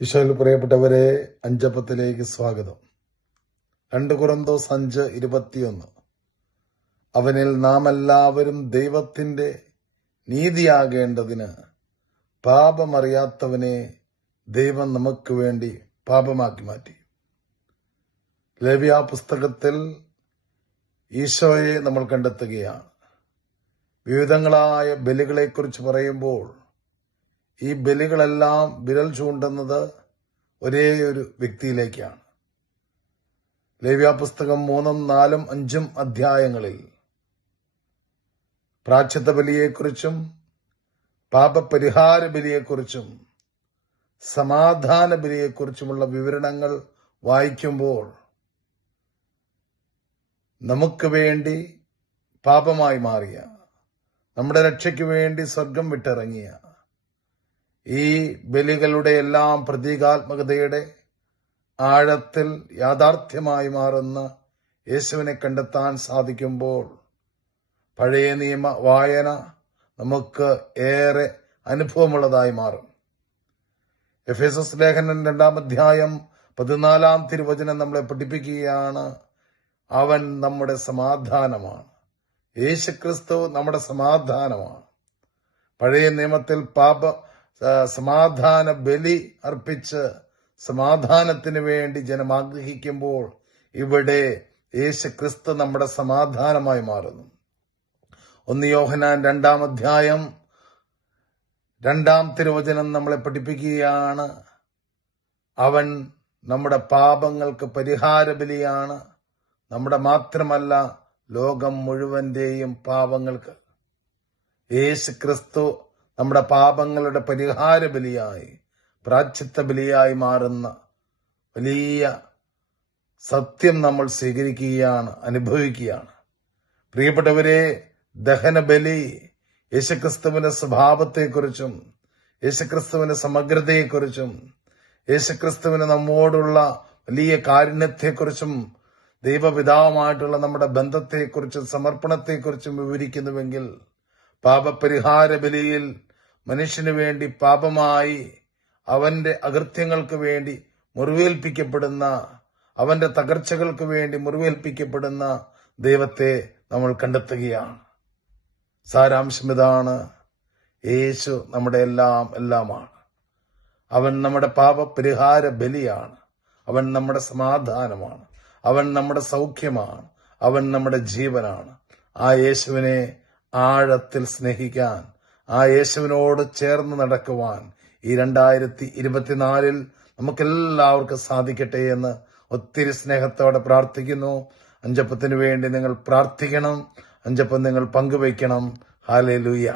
ഈശോയിൽ പ്രിയപ്പെട്ടവരെ, അഞ്ചപ്പത്തിലേക്ക് സ്വാഗതം. 2 കൊരിന്തോസ് 5:21. അവനിൽ നാം എല്ലാവരും ദൈവത്തിന്റെ നീതിയാകേണ്ടതിന് പാപമറിയാത്തവനെ ദൈവം നമുക്ക് വേണ്ടി പാപമാക്കി മാറ്റി. ലേവ്യ പുസ്തകത്തിൽ ഈശോയെ നമ്മൾ കണ്ടെത്തുകയാണ്. വിവിധങ്ങളായ ബലികളെക്കുറിച്ച് പറയുമ്പോൾ ഈ ബലികളെല്ലാം വിരൽ ചൂണ്ടുന്നത് ഒരേ ഒരു വ്യക്തിയിലേക്കാണ്. ലേവ്യ പുസ്തകം 3, 4, 5 അധ്യായങ്ങളിൽ പ്രായശ്ചിത്ത ബലിയെക്കുറിച്ചും പാപപരിഹാര ബലിയെക്കുറിച്ചും സമാധാന ബലിയെക്കുറിച്ചുമുള്ള വിവരണങ്ങൾ വായിക്കുമ്പോൾ നമുക്ക് വേണ്ടി പാപമായി മാറിയ, നമ്മുടെ രക്ഷയ്ക്ക് വേണ്ടി സ്വർഗം വിട്ടിറങ്ങിയ ഈ ബലികളുടെ എല്ലാം പ്രതീകാത്മകതയുടെ ആഴത്തിൽ യാഥാർത്ഥ്യമായി മാറുന്ന യേശുവിനെ കണ്ടെത്താൻ സാധിക്കുമ്പോൾ പഴയ നിയമ വായന നമുക്ക് ഏറെ അനുഭവമുള്ളതായി മാറും. എഫേസസ് ലേഖനം 2 അധ്യായം 14 തിരുവചനം നമ്മളെ പഠിപ്പിക്കുകയാണ്. അവൻ നമ്മുടെ സമാധാനമാണ്. യേശുക്രിസ്തു നമ്മുടെ സമാധാനമാണ്. പഴയ നിയമത്തിൽ സമാധാന ബലി അർപ്പിച്ച് സമാധാനത്തിന് വേണ്ടി ജനം ആഗ്രഹിക്കുമ്പോൾ ഇവിടെ യേശുക്രിസ്തു നമ്മുടെ സമാധാനമായി മാറുന്നു. 1 യോഹന്നാൻ 2 അധ്യായം 2 തിരുവചനം നമ്മളെ പഠിപ്പിക്കുകയാണ്. അവൻ നമ്മുടെ പാപങ്ങൾക്ക് പരിഹാര ബലിയാണ്. നമ്മുടെ മാത്രമല്ല, ലോകം മുഴുവന്റെയും പാപങ്ങൾക്ക് യേശുക്രിസ്തു നമ്മുടെ പാപങ്ങളുടെ പരിഹാര ബലിയായി, പ്രായശ്ചിത്ത ബലിയായി മാറുന്ന വലിയ സത്യം നമ്മൾ സ്വീകരിക്കുകയാണ്, അനുഭവിക്കുകയാണ്. പ്രിയപ്പെട്ടവരെ, ദഹനബലി യേശുക്രിസ്തുവിന്റെ സ്വഭാവത്തെക്കുറിച്ചും യേശുക്രിസ്തുവിന്റെ സമഗ്രതയെക്കുറിച്ചും യേശുക്രിസ്തുവിന് നമ്മോടുള്ള വലിയ കാരുണ്യത്തെക്കുറിച്ചും ദൈവപിതാവുമായിട്ടുള്ള നമ്മുടെ ബന്ധത്തെക്കുറിച്ചും സമർപ്പണത്തെക്കുറിച്ചും വിവരിക്കുന്നുവെങ്കിൽ, പാപപരിഹാര ബലിയിൽ മനുഷ്യന് വേണ്ടി പാപമായി അവന്റെ അകൃത്യങ്ങൾക്ക് വേണ്ടി മുറിവേൽപ്പിക്കപ്പെടുന്ന, അവന്റെ തകർച്ചകൾക്ക് വേണ്ടി മുറിവേൽപ്പിക്കപ്പെടുന്ന ദൈവത്തെ നമ്മൾ കണ്ടെത്തുകയാണ്. സാരാംശം ഇതാണ്: യേശു നമ്മുടെ എല്ലാമാണ്. അവൻ നമ്മുടെ പാപപരിഹാര ബലിയാണ്. അവൻ നമ്മുടെ സമാധാനമാണ്. അവൻ നമ്മുടെ സൗഖ്യമാണ്. അവൻ നമ്മുടെ ജീവനാണ്. ആ യേശുവിനെ ആഴത്തിൽ സ്നേഹിക്കാൻ, ആ യേശുവിനോട് ചേർന്ന് നടക്കുവാൻ ഈ 2024 നമുക്കെല്ലാവർക്കും സാധിക്കട്ടെ എന്ന് ഒത്തിരി സ്നേഹത്തോടെ പ്രാർത്ഥിക്കുന്നു. അഞ്ചപ്പത്തിന് വേണ്ടി നിങ്ങൾ പ്രാർത്ഥിക്കണം. അഞ്ചപ്പം നിങ്ങൾ പങ്കുവയ്ക്കണം. ഹല്ലേലൂയ.